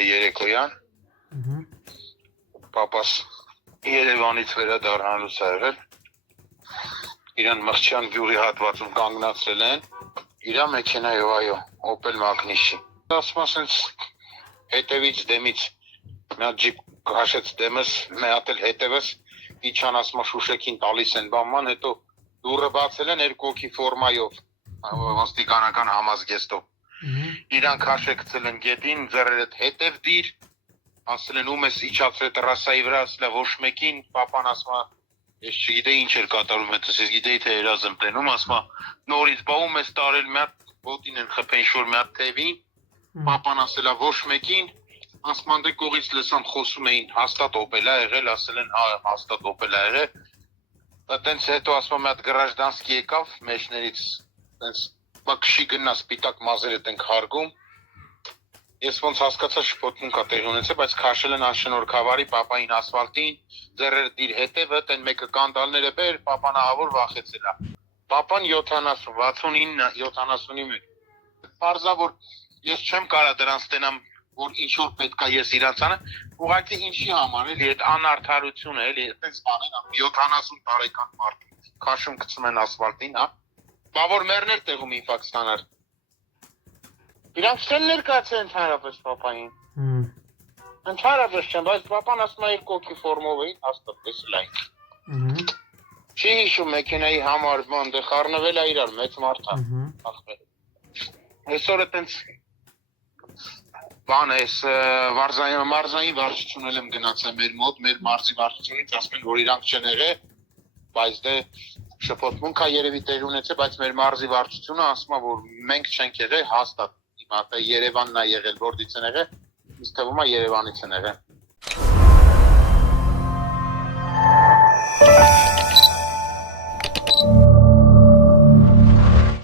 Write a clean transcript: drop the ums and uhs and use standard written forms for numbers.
օրը երեկոյան Պապաս Երևանից վերադառնալուց է եղել իրան Մղջյան գյուղի հատվածում կանգնացրել են իրա մեքենայով այո Opel Magnishi ասում ասենց հետևից դեմից մի հատ ջիպ քաշեց դեմս մի հատ էլ հետևս իջան ասում Շուշեկին տալիս են բանման հետո դուռը բացել են երկու հոգի ֆորմայով ոստիկանական համազգեստով իրան քաշեցել են գետին ձեռերդ հետև դիր ասել են ում ես իջացրել տերասայի վրա ասել է ոչ մեկին պապան ասում ես չգիտեի ինչ էր կատարում հետս ես գիտեի թե երազ եմ տենում ասում նորից բա ում ես տարել մի հատ ոտին են խփեն շոր մի հատ թևին պապան ասել է ոչ մեկին ասում դե կողից լսամ խոսում էին հաստատ Opel է եղել ասել են հա հաստատ Opel է եղել այտենց հետո ասում մի հատ գրաժդանսկի եկավ մեջներից այտենց բակշի գնա սպիտակ մազերդ ենք հարգում Ես ոնց հասկացա շփոթմունք է տեղի ունեցել, բայց քաշել են անշնորհքավարի պապային ասֆալտին, ձեռերը դիր հետևը, տեն մեկը կանդալները բեր, պապան ահավոր վախեցել է։ Պապան 70, 69, 79։ Պարզա որ ես չեմ կարա դրանց տենամ, որ ինչ որ պետք է ես իրանց անեմ, ուղղակի ինչի համար էլի այդ անարդարությունը էլի, այդպես բան են, 70 տարեկան մարդ քաշում գցում են ասֆալտին, հա։ Բա որ մեռներ տեղում ինֆարկտ ստանար։ Իրանք չեն ներկայացել ընդհանրապես պապային։ Ընդհանրապես չեն, բայց պապան ասում է երկու հոգի ֆորմով էին, հաստատ տեսել այն։ Չի հիշում մեքենայի համար բան, դե խառնվել է իրար, մեծ մարդ է։ Այսօր այտենց բան էս մարզային վարչությունել եմ գնացել մեր մոտ, մեր մարզի վարչությունից, ասում են, որ իրանք չեն եղել, բայց դե շփոթմունք է երևի տեղ ունեցել, բայց մեր մարզի վարչությունը ասում է, որ մենք չենք եղել հաստատ Երևանն է եղել, որտից են եղել, ինձ թվում է Երևանից են եղել։